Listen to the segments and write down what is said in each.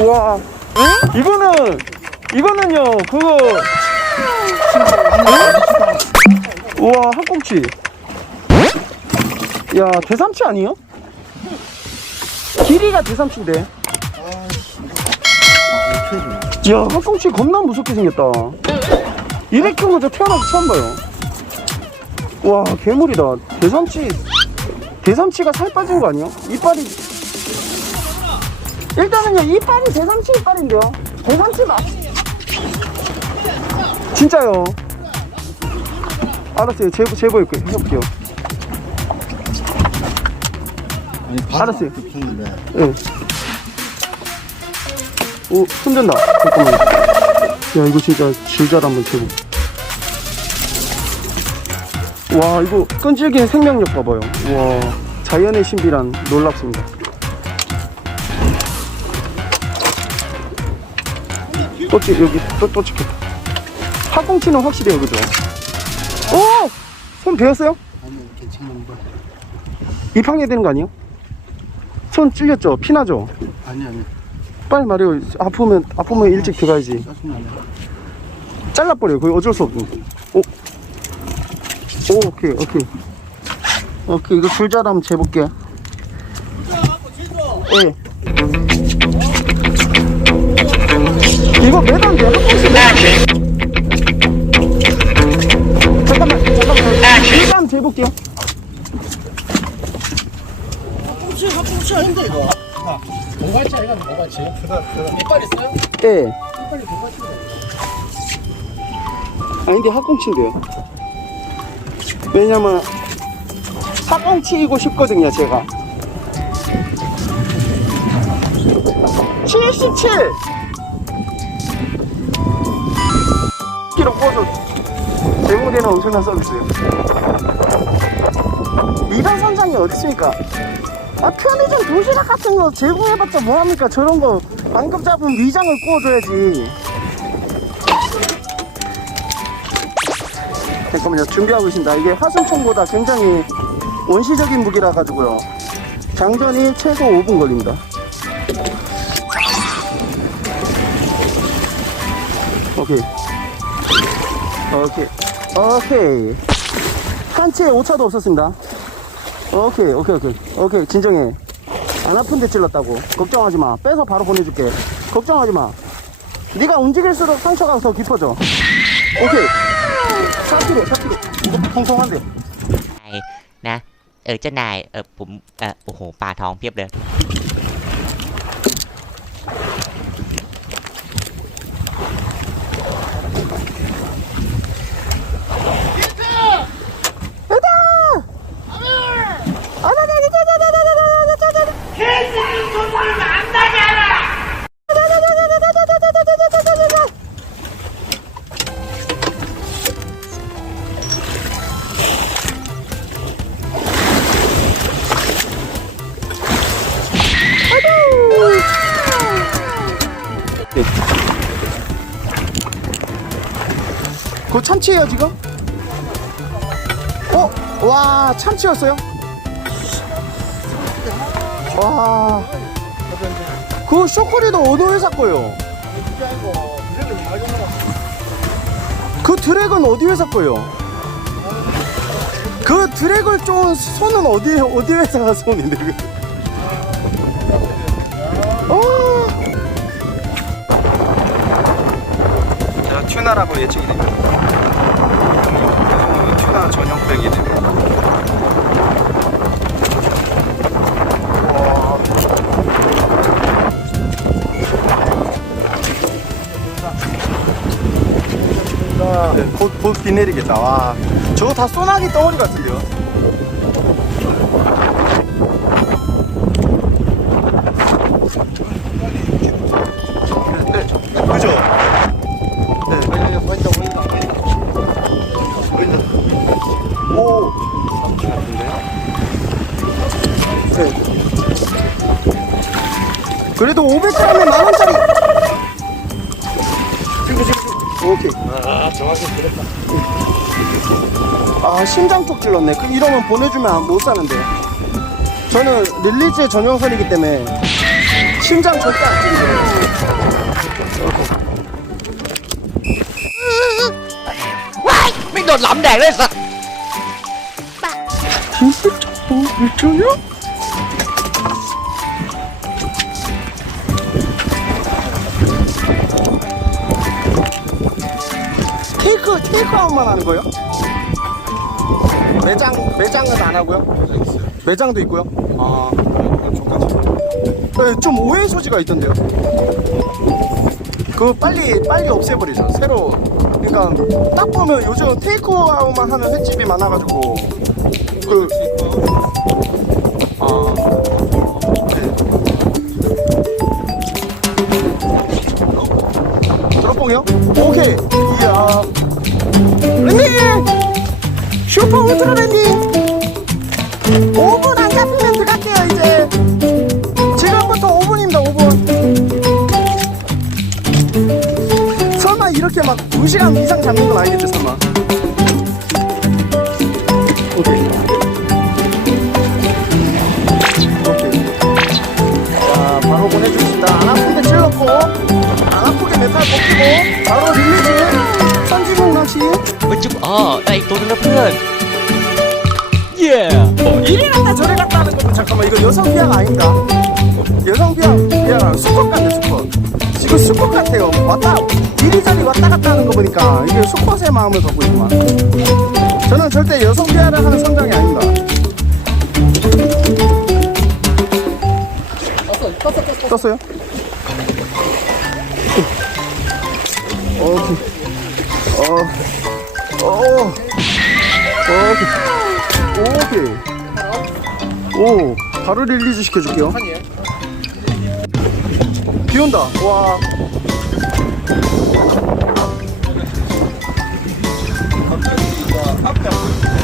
우와. 이거는, 이거는요, 그거. 우와, 학꽁치. 야, 대삼치 아니에요? 길이가 대삼치인데. 야, 학꽁치 겁나 무섭게 생겼다. 이렇게 큰거 저 태어나서 처음 봐요. 와, 괴물이다. 대삼치, 대삼치가 살 빠진 거 아니야? 이빨이. 일단은요, 이빨이 대삼치 이빨인데요. 대삼치 맞. 진짜요. 알았어요. 제보, 제보할게요. 해볼게요. 아니, 알았어요. 붙었는데. 예. 오, 손댄다. 잠깐만. 야, 이거 진짜 줄잘 한번 재보. 와, 이거 끈질긴 생명력 봐봐요. 와, 자연의 신비란 놀랍습니다. 또 찍, 여기 또, 또 찍혔다. 학꽁치는 확실해요, 그죠? 오! 손 베었어요? 아니, 괜찮은데. 입항해야 되는 거 아니에요? 손 찔렸죠? 피나죠? 아니, 아니. 빨리 말해요. 아프면 아프면 일찍 들어가야지. 짜증나네. 잘라버려요. 그거 어쩔 수 없고. 오, 오, 오케이, 오케이. 오케이, 이거 줄잘 한번 재볼게. 예. 이거 매단데 한번씩 매단데. 잠깐만, 잠깐만. 줄잘 한번 재볼게요. 혹시 아닌데, 이거? 동갈치 아니가 동갈치? 이빨 있어요? 예. 이빨이 동갈치인데. 아닌데 학꽁치인데요. 왜냐면 학꽁치이고 싶거든요, 제가. 77! 키로 꽂아. 제공되는 엄청난 서비스. 이런 선장이 어디 있습니까? 아, 편의점 도시락 같은 거 제공해봤자 뭐합니까? 저런 거 방금 잡은 위장을 구워줘야지. 잠깐만요 준비하고 있습니다 이게 화순총보다 굉장히 원시적인 무기라 가지고요 장전이 최소 5분 걸립니다 오케이 오케이 오케이 한치에 오차도 없었습니다 오케이 오케이 오케이 오케이 진정해 안 아픈데 찔렀다고 걱정하지마 빼서 바로 보내줄게 걱정하지마 네가 움직일수록 상처가 더 깊어져 오케이 4kg 4kg 이거 통통한데 นะ เออเจ้านาย เออผมเออโอ้โหปลาทองเพียบเลย 그거 참치예요 지금? 어? 와 참치였어요? 와. 그 쇼크리도 어느 회사 거예요? 그 드랙은 어디 회사 거예요? 그 드랙을 좀 손은 어디 어디 회사가 손인데 그? 어. 제가 튜나라고 예측이 됩니다. 튜나 전용 백이 됩니다. 네, 곧, 곧비 내리겠다. 와. 저거 다 소나기 덩어리 같은데요? 그래도 500g에 만 원짜리. 지금, 지금. 오케이. 아, 정확히 그랬다. 아 심장 톡 찔렀네 그 이러면 보내주면 못 사는데 저는 릴리즈 전용선이기 때문에 심장 절대 안 đột lắm đẻ lên sao 진짜 뭐 일종이야? 테이크 테이크아웃만 하는 거예요? 매장 매장은 안 하고요? 매장도 있고요. 아, 네, 좀 오해 소지가 있던데요. 그 빨리 빨리 없애버리죠. 새로 그러니까 딱 보면 요즘 테이크아웃만 하는 횟집이 많아가지고 그 아, 네. 드롭봉이요? 오케이. 이야. 슈퍼 울트라 랜딩! 5분 안 잡히면 들어갈게요, 이제. 지금부터 5분입니다, 5분. 설마 이렇게 막 2시간 이상 잡는 건 아니겠지, Ờ, đây tôi nó พื่อนYeah 이리 갔다 저리 갔다 하는 것도 잠깐만, 이거 여성 비하가 아닌가? 여성 비하, 비하가 수컷 같네, 수컷. 지금 수컷 같아요. 왔다, 이리저리 왔다 갔다 하는 거 보니까, 이게 수컷의 마음을 갖고 있구만. 저는 절대 여성 비하를 하는 선장이 아닙니다. 떴어 떴어 떴어 떴어요? 오케이. 어, 어, 오케이. 오케이. 오, 바로 릴리즈 시켜줄게요. 비 온다. 와. 비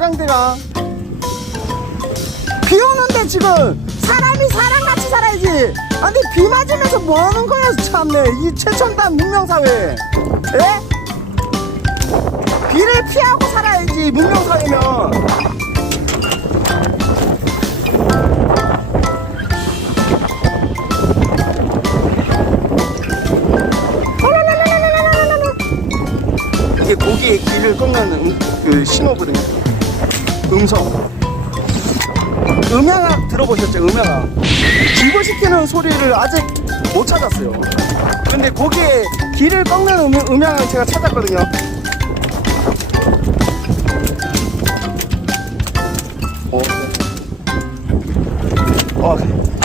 대강대강. 비 오는데 지금 사람이 사람같이 살아야지 아니 비 맞으면서 뭐 하는 거야 참네 이 최첨단 문명사회 에? 비를 피하고 살아야지 문명사회면 이게 고기의 길을 꺾는 음, 그 신호거든요 음성 음향악 들어보셨죠? 음향악. 기부시키는 소리를 아직 못 찾았어요. 근데 거기에 길을 꺾는 음, 음향을 제가 찾았거든요. 어. 어.